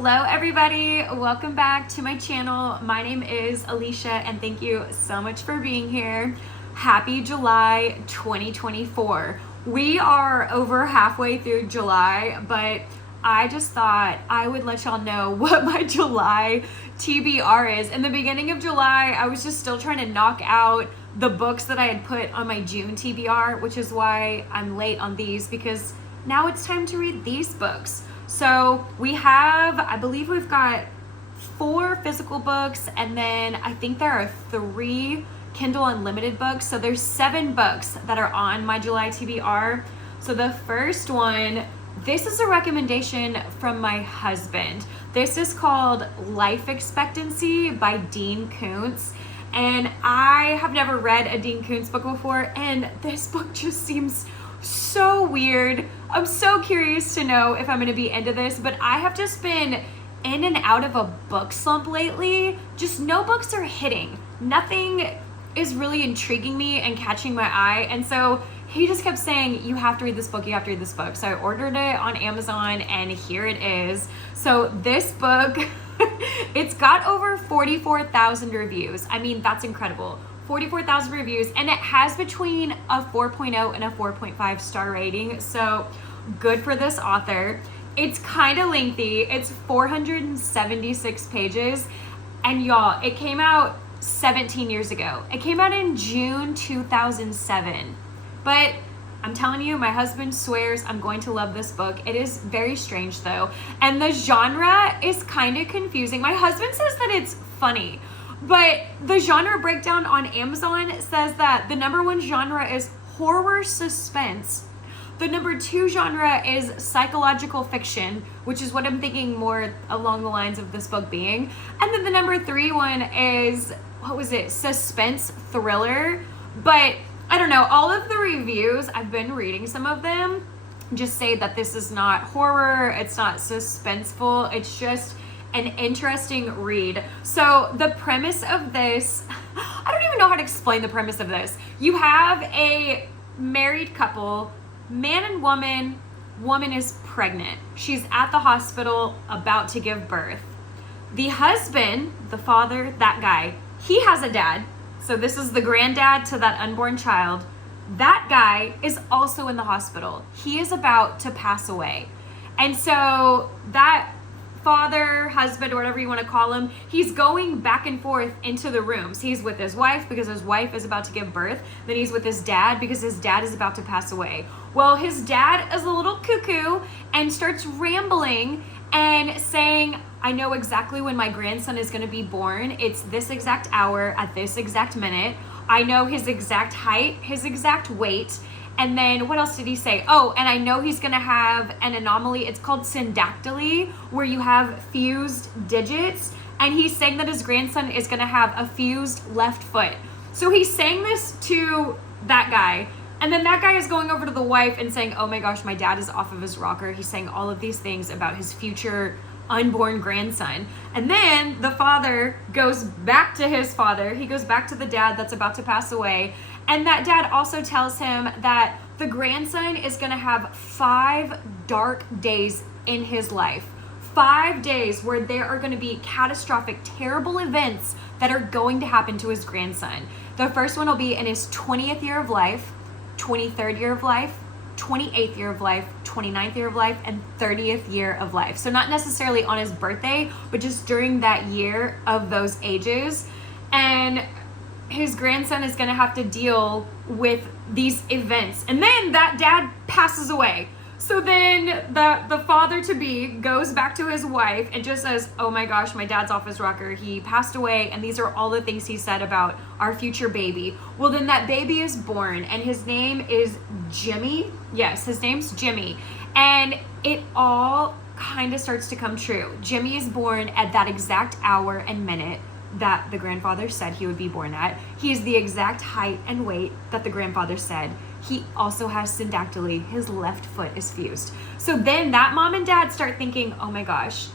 Hello everybody, welcome back to my channel. My name is Alicia and thank you so much for being here. Happy July 2024. We are over halfway through July, but I just thought I would let y'all know what my July TBR is. In the beginning of July, I was just still trying to knock out the books that I had put on my June TBR, which is why I'm late on these, because now it's time to read these books. So we have, I believe we've got 4 physical books, and then I think there are 3 Kindle Unlimited books. So there's 7 books that are on my July TBR. So the first one, this is a recommendation from my husband. This is called Life Expectancy by Dean Koontz. And I have never read a Dean Koontz book before, and this book just seems so weird. I'm so curious to know if I'm going to be into this, but I have just been in and out of a book slump lately. Just no books are hitting. Nothing is really intriguing me and catching my eye. And so he just kept saying, you have to read this book, you have to read this book. So I ordered it on Amazon and here it is. So this book, it's got over 44,000 reviews. I mean, that's incredible. 44,000 reviews, and it has between a 4.0 and a 4.5 star rating, so good for this author. It's kind of lengthy. It's 476 pages, and y'all, it came out 17 years ago. It came out in June 2007, but I'm telling you, my husband swears I'm going to love this book. It is very strange though, and the genre is kind of confusing. My husband says that it's funny, but the genre breakdown on Amazon says that the number 1 genre is horror suspense. The number 2 genre is psychological fiction, which is what I'm thinking more along the lines of this book being. And then the number 3 one is, suspense thriller. But I don't know, all of the reviews, I've been reading some of them, just say that this is not horror, it's not suspenseful, it's just an interesting read. So the premise of this, I don't even know how to explain the premise of this. You have a married couple, man and woman. Woman is pregnant. She's at the hospital about to give birth. The husband, the father, that guy, he has a dad. So this is the granddad to that unborn child. That guy is also in the hospital. He is about to pass away. And so that father, husband, or whatever you want to call him, he's going back and forth into the rooms. He's with his wife because his wife is about to give birth. Then he's with his dad because his dad is about to pass away. Well, his dad is a little cuckoo and starts rambling and saying, I know exactly when my grandson is going to be born. It's this exact hour at this exact minute. I know his exact height, his exact weight. And then what else did he say? Oh, and I know he's going to have an anomaly. It's called syndactyly, where you have fused digits. And he's saying that his grandson is going to have a fused left foot. So he's saying this to that guy. And then that guy is going over to the wife and saying, oh my gosh, my dad is off of his rocker. He's saying all of these things about his future unborn grandson. And then the father goes back to his father. He goes back to the dad that's about to pass away. And that dad also tells him that the grandson is going to have 5 dark days in his life. 5 days where there are going to be catastrophic, terrible events that are going to happen to his grandson. The first one will be in his 20th year of life, 23rd year of life, 28th year of life, 29th year of life, and 30th year of life. So not necessarily on his birthday, but just during that year of those ages. And his grandson is going to have to deal with these events. And then that dad passes away. So then the father-to-be goes back to his wife and just says, oh my gosh, my dad's off his rocker. He passed away, and these are all the things he said about our future baby. Well, then that baby is born, and his name is Jimmy. Yes, his name's Jimmy. And it all kind of starts to come true. Jimmy is born at that exact hour and minute that the grandfather said he would be born at. He is the exact height and weight that the grandfather said. He also has syndactyly. His left foot is fused. So then that mom and dad start thinking, oh my gosh,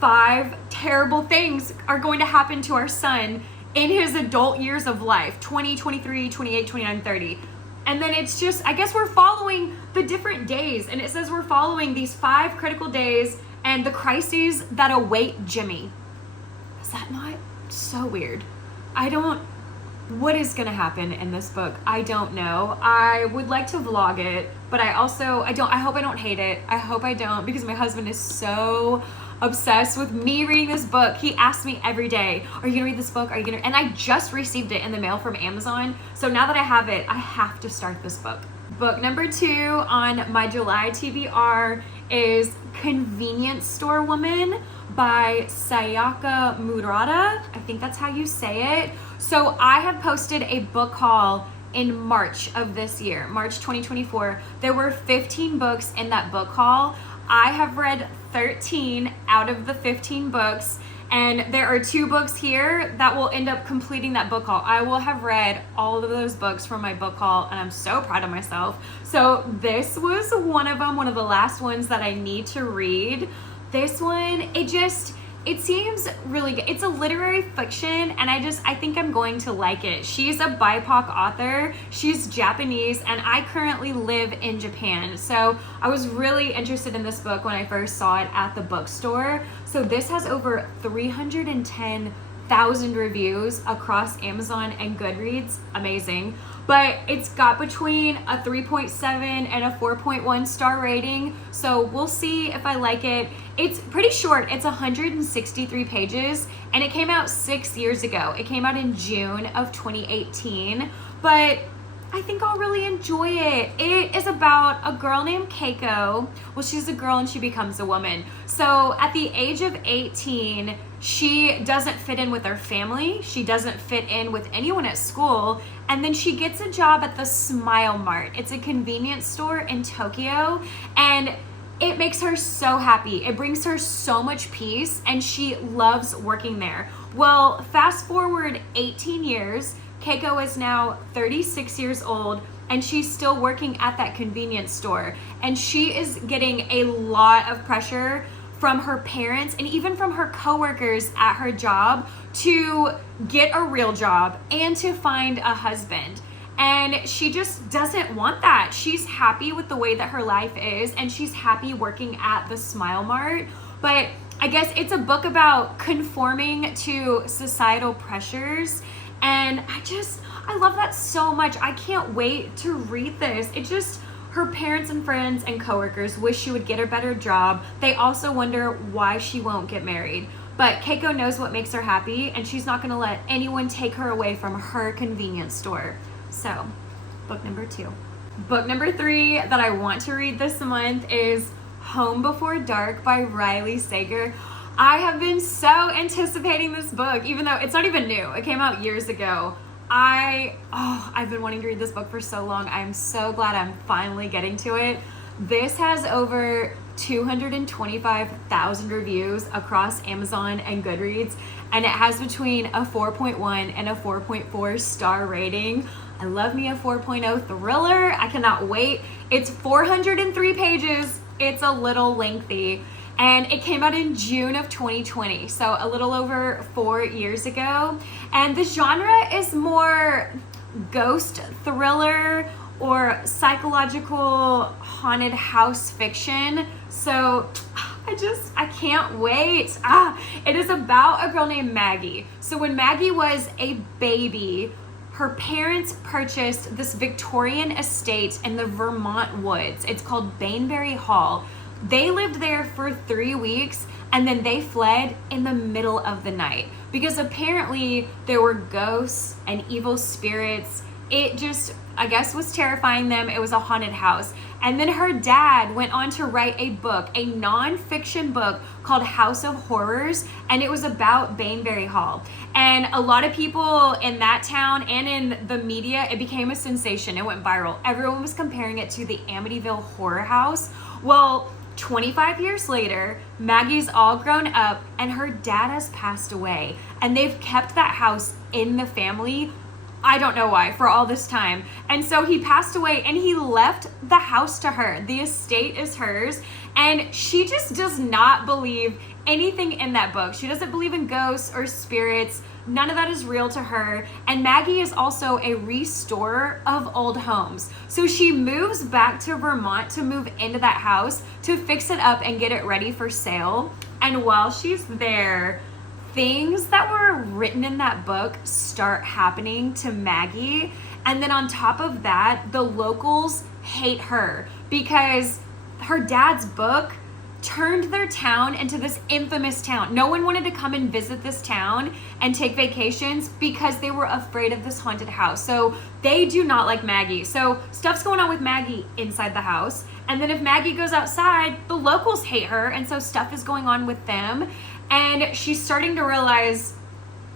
5 terrible things are going to happen to our son in his adult years of life, 20, 23, 28, 29, 30. And then it's just, I guess we're following the different days. And it says we're following these 5 critical days and the crises that await Jimmy. Is that not so weird? What is gonna happen in this book? I don't know. I would like to vlog it, but I hope I don't hate it. I hope I don't, because my husband is so obsessed with me reading this book. He asks me every day, are you gonna read this book? And I just received it in the mail from Amazon. So now that I have it, I have to start this book. Book number 2 on my July TBR is Convenience Store Woman by Sayaka Murata. I think that's how you say it. So I have posted a book haul in March of this year, March 2024. There were 15 books in that book haul. I have read 13 out of the 15 books, and there are 2 books here that will end up completing that book haul. I will have read all of those books from my book haul, and I'm so proud of myself. So this was one of them, one of the last ones that I need to read. This one, it seems really good. It's a literary fiction, and I think I'm going to like it. She's a BIPOC author. She's Japanese, and I currently live in Japan. So I was really interested in this book when I first saw it at the bookstore. So this has over 310,000 reviews across Amazon and Goodreads. Amazing. But it's got between a 3.7 and a 4.1 star rating. So we'll see if I like it. It's pretty short. It's 163 pages, and it came out 6 years ago. It came out in June of 2018, but I think I'll really enjoy it. It is about a girl named Keiko. Well, she's a girl and she becomes a woman. So at the age of 18, she doesn't fit in with her family. She doesn't fit in with anyone at school. And then she gets a job at the Smile Mart. It's a convenience store in Tokyo, and it makes her so happy. It brings her so much peace, and she loves working there. Well, fast forward 18 years, Keiko is now 36 years old, and she's still working at that convenience store. And she is getting a lot of pressure from her parents and even from her coworkers at her job to get a real job and to find a husband. And she just doesn't want that. She's happy with the way that her life is, and she's happy working at the Smile Mart. But I guess it's a book about conforming to societal pressures. And I love that so much. I can't wait to read this. Her parents and friends and coworkers wish she would get a better job. They also wonder why she won't get married. But Keiko knows what makes her happy, and she's not gonna let anyone take her away from her convenience store. So, book number 2. Book number 3 that I want to read this month is Home Before Dark by Riley Sager. I have been so anticipating this book, even though it's not even new. It came out years ago. I've been wanting to read this book for so long. I'm so glad I'm finally getting to it. This has over 225,000 reviews across Amazon and Goodreads, and it has between a 4.1 and a 4.4 star rating. I love me a 4.0 thriller. I cannot wait. It's 403 pages. It's a little lengthy. And it came out in June of 2020, so a little over 4 years ago. And the genre is more ghost thriller or psychological haunted house fiction. So I can't wait. It is about a girl named Maggie. So when Maggie was a baby, her parents purchased this Victorian estate in the Vermont woods. It's called Bainbury Hall. They lived there for 3 weeks, and then they fled in the middle of the night because apparently there were ghosts and evil spirits. It just, I guess, was terrifying them. It was a haunted house. And then her dad went on to write a book, a non-fiction book called House of Horrors, and it was about Bainbury Hall. And a lot of people in that town and in the media, it became a sensation. It went viral. Everyone was comparing it to the Amityville Horror House. Well, 25 years later, Maggie's all grown up and her dad has passed away, and they've kept that house in the family I don't know why, for all this time. And so he passed away and he left the house to her. The estate is hers. And she just does not believe anything in that book. She doesn't believe in ghosts or spirits. None of that is real to her. And Maggie is also a restorer of old homes. So she moves back to Vermont to move into that house to fix it up and get it ready for sale. And while she's there, things that were written in that book start happening to Maggie. And then on top of that, the locals hate her because her dad's book turned their town into this infamous town. No one wanted to come and visit this town and take vacations because they were afraid of this haunted house. So they do not like Maggie. So stuff's going on with Maggie inside the house. And then if Maggie goes outside, the locals hate her. And so stuff is going on with them. And she's starting to realize,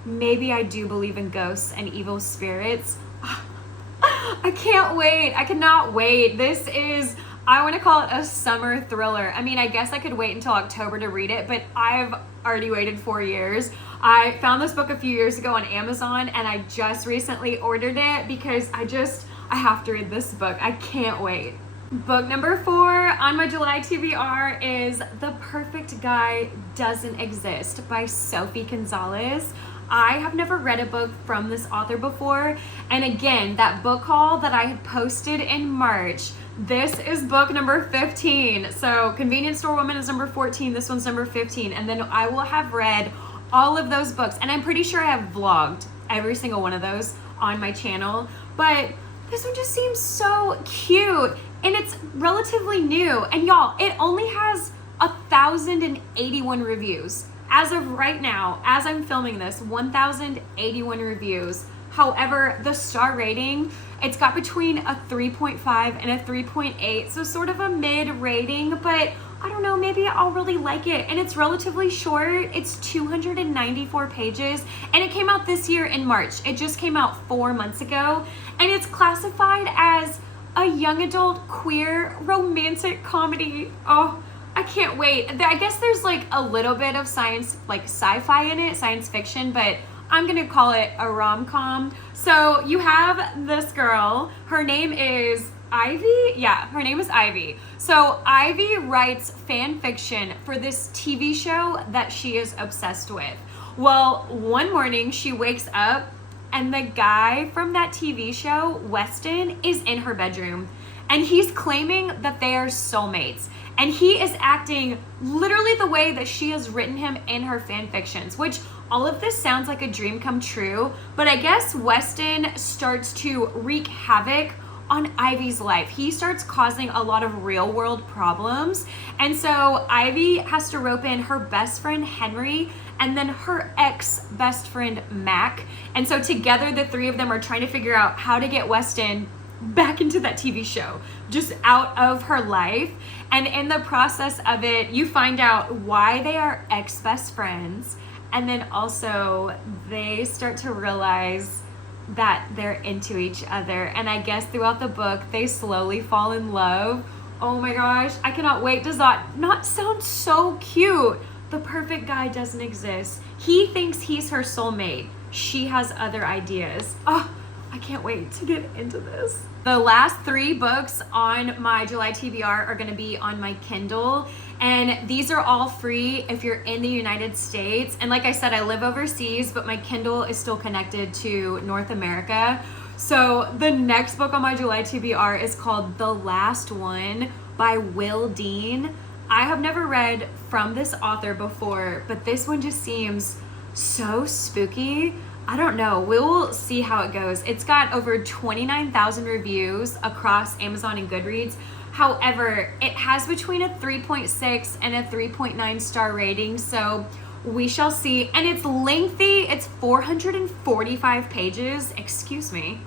maybe I do believe in ghosts and evil spirits. I can't wait. I cannot wait. This is, I want to call it a summer thriller. I mean, I guess I could wait until October to read it, but I've already waited 4 years. I found this book a few years ago on Amazon and I just recently ordered it because I have to read this book. I can't wait. Book number 4 on my July TBR is The Perfect Guy Doesn't Exist by Sophie Gonzalez. I have never read a book from this author before. And again, that book haul that I had posted in March, this is book number 15. So Convenience Store Woman is number 14. This one's number 15. And then I will have read all of those books. And I'm pretty sure I have vlogged every single one of those on my channel. But this one just seems so cute. And it's relatively new. And y'all, it only has 1,081 reviews. As of right now, as I'm filming this, 1,081 reviews. However, the star rating, it's got between a 3.5 and a 3.8. So sort of a mid rating, but I don't know, maybe I'll really like it. And it's relatively short. It's 294 pages. And it came out this year in March. It just came out 4 months ago. And it's classified as a young adult queer romantic comedy. Oh, I can't wait. I guess there's like a little bit of science, like sci-fi in it, science fiction, but I'm gonna call it a rom-com. So you have this girl, her name is Ivy? Yeah, her name is Ivy. So Ivy writes fan fiction for this TV show that she is obsessed with. Well, one morning she wakes up and the guy from that TV show, Weston, is in her bedroom. And he's claiming that they are soulmates. And he is acting literally the way that she has written him in her fan fictions, which all of this sounds like a dream come true. But I guess Weston starts to wreak havoc on Ivy's life. He starts causing a lot of real world problems. And so Ivy has to rope in her best friend, Henry, and then her ex best friend, Mac. And so together, the three of them are trying to figure out how to get Weston back into that TV show, just out of her life. And in the process of it, you find out why they are ex-best friends. And then also they start to realize that they're into each other. And I guess throughout the book, they slowly fall in love. Oh my gosh, I cannot wait. Does that not sound so cute? The perfect guy doesn't exist. He thinks he's her soulmate. She has other ideas. Oh, I can't wait to get into this. The last 3 books on my July TBR are gonna be on my Kindle. And these are all free if you're in the United States. And like I said, I live overseas, but my Kindle is still connected to North America. So the next book on my July TBR is called The Last One by Will Dean. I have never read from this author before, but this one just seems so spooky. I don't know. We'll see how it goes. It's got over 29,000 reviews across Amazon and Goodreads. However, it has between a 3.6 and a 3.9 star rating, so we shall see. And it's lengthy. It's 445 pages. Excuse me.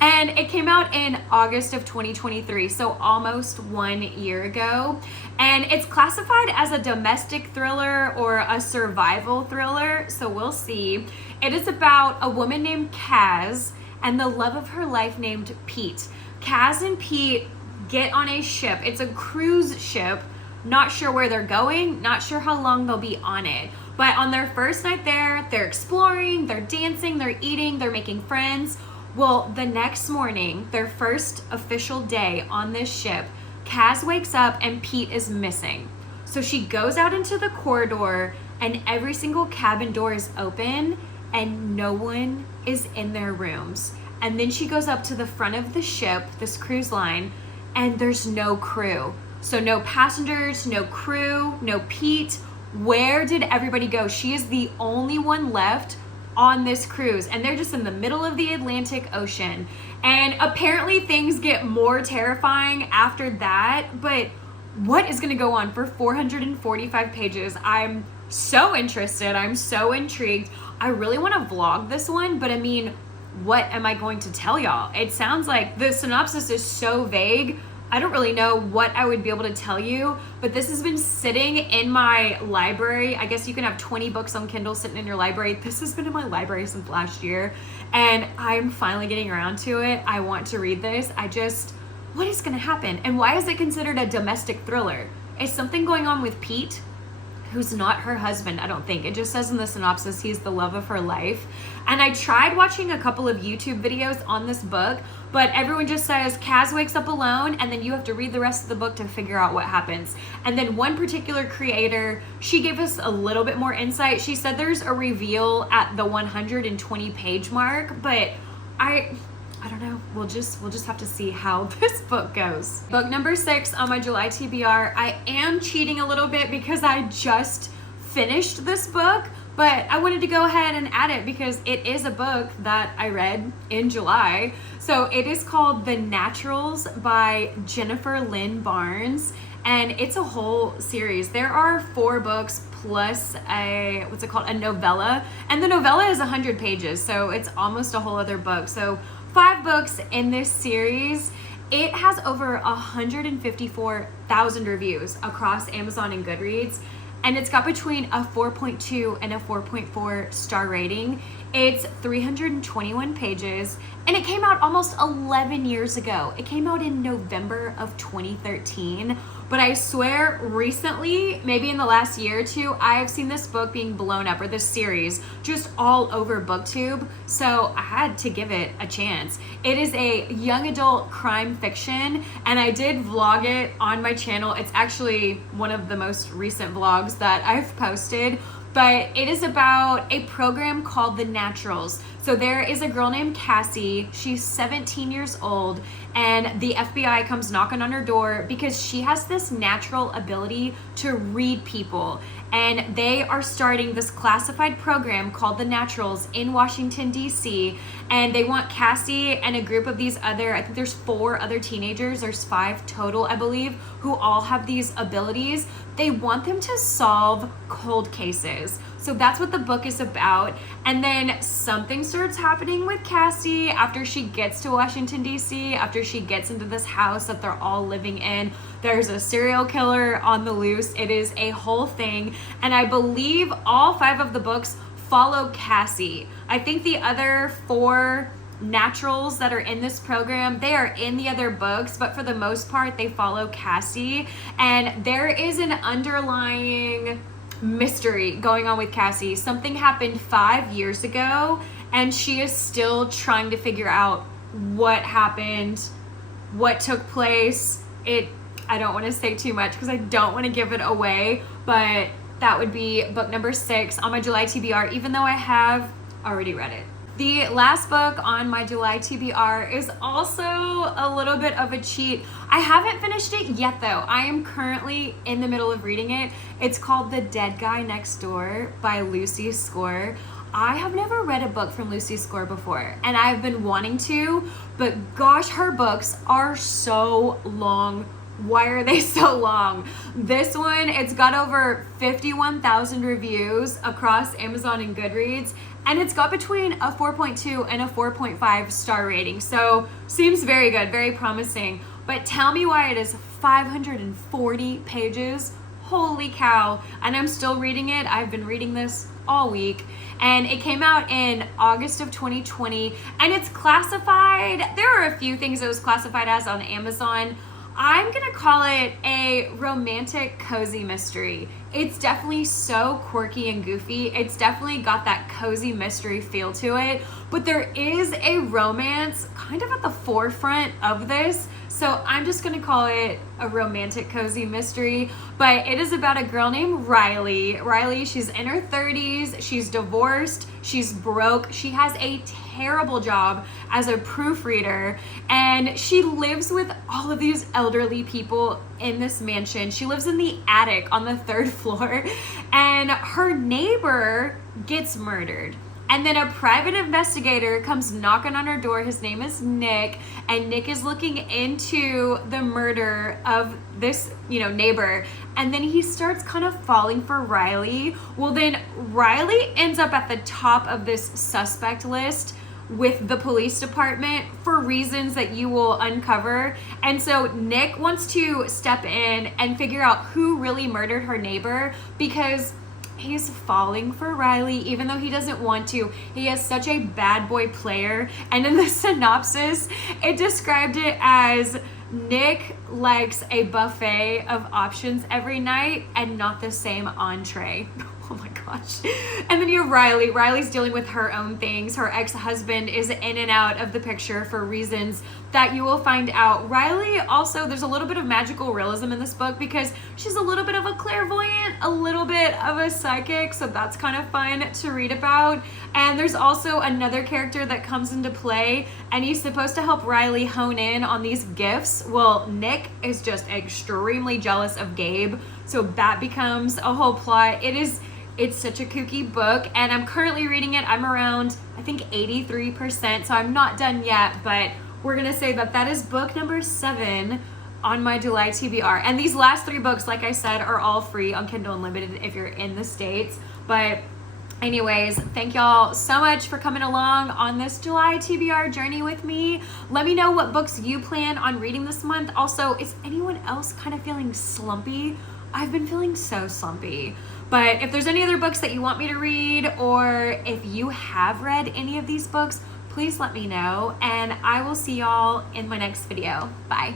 And it came out in August of 2023, so almost 1 year ago. And it's classified as a domestic thriller or a survival thriller, so we'll see. It is about a woman named Kaz and the love of her life named Pete. Kaz and Pete get on a ship. It's a cruise ship. Not sure where they're going, not sure how long they'll be on it. But on their first night there, they're exploring, they're dancing, they're eating, they're making friends. Well, the next morning, their first official day on this ship, Kaz wakes up and Pete is missing. So she goes out into the corridor and every single cabin door is open and no one is in their rooms. And then she goes up to the front of the ship, this cruise line, and there's no crew. So no passengers, no crew, no Pete. Where did everybody go? She is the only one left on this cruise, and they're just in the middle of the Atlantic Ocean. And apparently things get more terrifying after that, but what is going to go on for 445 pages? I'm so interested. I'm so intrigued. I really want to vlog this one, but I mean, what am I going to tell y'all? It sounds like the synopsis is so vague. I don't really know what I would be able to tell you, but this has been sitting in my library. I guess you can have 20 books on Kindle sitting in your library. This has been in my library since last year, and I'm finally getting around to it. I want to read this. What is going to happen? And why is it considered a domestic thriller? Is something going on with Pete, who's not her husband? I don't think. It just says in the synopsis he's the love of her life. And I tried watching a couple of YouTube videos on this book, but everyone just says Kaz wakes up alone and then you have to read the rest of the book to figure out what happens. And then one particular creator, she gave us a little bit more insight. She said there's a reveal at the 120 page mark, but I don't know. We'll just have to see how this book goes. Book number 6 on my July TBR. I am cheating a little bit because I just finished this book, but I wanted to go ahead and add it because it is a book that I read in July. So it is called The Naturals by Jennifer Lynn Barnes, and it's a whole series. There are 4 books plus a novella, and the novella is 100 pages, so it's almost a whole other book. So 5 books in this series. It has over 154,000 reviews across Amazon and Goodreads, and it's got between a 4.2 and a 4.4 star rating. It's 321 pages, and it came out almost 11 years ago. It came out in November of 2013, but I swear recently, maybe in the last year or two, I've seen this book being blown up, or this series, just all over BookTube, so I had to give it a chance. It is a young adult crime fiction, and I did vlog it on my channel. It's actually one of the most recent vlogs that I've posted, but it is about a program called The Naturals. So there is a girl named Cassie. She's 17 years old, and the FBI comes knocking on her door because she has this natural ability to read people. And they are starting this classified program called The Naturals in Washington, D.C. And they want Cassie and a group of these I think there's 4 other teenagers, there's 5 total, I believe, who all have these abilities. They want them to solve cold cases. So that's what the book is about. And then something starts happening with Cassie after she gets to Washington, D.C., after she gets into this house that they're all living in. There's a serial killer on the loose. It is a whole thing. And I believe all 5 of the books follow Cassie. I think the other 4 naturals that are in this program, they are in the other books, but for the most part, they follow Cassie. And there is an underlying mystery going on with Cassie. Something happened 5 years ago, and she is still trying to figure out what happened, what took place. I don't want to say too much because I don't want to give it away, but that would be book number 6 on my July TBR, even though I have already read it. The last book on my July TBR is also a little bit of a cheat. I haven't finished it yet though. I am currently in the middle of reading it. It's called The Dead Guy Next Door by Lucy Score. I have never read a book from Lucy Score before, and I've been wanting to, but gosh, her books are so long. Why are they so long? This one, it's got over 51,000 reviews across Amazon and Goodreads, and it's got between a 4.2 and a 4.5 star rating. So seems very good, very promising. But tell me why it is 540 pages. Holy cow. And I'm still reading it. I've been reading this all week, and it came out in August of 2020, and it's classified. There are a few things it was classified as on Amazon. I'm gonna call it a romantic cozy mystery. It's definitely so quirky and goofy. It's definitely got that cozy mystery feel to it, but there is a romance kind of at the forefront of this. So I'm just gonna call it a romantic cozy mystery, but it is about a girl named Riley. Riley, she's in her 30s, she's divorced, she's broke, she has a terrible job as a proofreader, and she lives with all of these elderly people in this mansion. She lives in the attic on the 3rd floor, and her neighbor gets murdered. And then a private investigator comes knocking on her door. His name is Nick, and Nick is looking into the murder of this, neighbor. And then he starts kind of falling for Riley. Well, then Riley ends up at the top of this suspect list with the police department for reasons that you will uncover. And so Nick wants to step in and figure out who really murdered her neighbor, because he's falling for Riley even though he doesn't want to. He is such a bad boy player. And in the synopsis, it described it as Nick likes a buffet of options every night and not the same entree. Oh my gosh. And then you have Riley. Riley's dealing with her own things. Her ex-husband is in and out of the picture for reasons that you will find out. Riley also, there's a little bit of magical realism in this book because she's a little bit of a clairvoyant, a little bit of a psychic, so that's kind of fun to read about. And there's also another character that comes into play, and he's supposed to help Riley hone in on these gifts. Well, Nick is just extremely jealous of Gabe, so that becomes a whole plot. It's such a kooky book, and I'm currently reading it. I'm around, I think, 83%, so I'm not done yet, but we're gonna say that is book number 7 on my July TBR. And these last 3 books, like I said, are all free on Kindle Unlimited if you're in the States. But anyways, thank y'all so much for coming along on this July TBR journey with me. Let me know what books you plan on reading this month. Also, is anyone else kind of feeling slumpy? I've been feeling so slumpy. But if there's any other books that you want me to read, or if you have read any of these books, please let me know, and I will see y'all in my next video. Bye.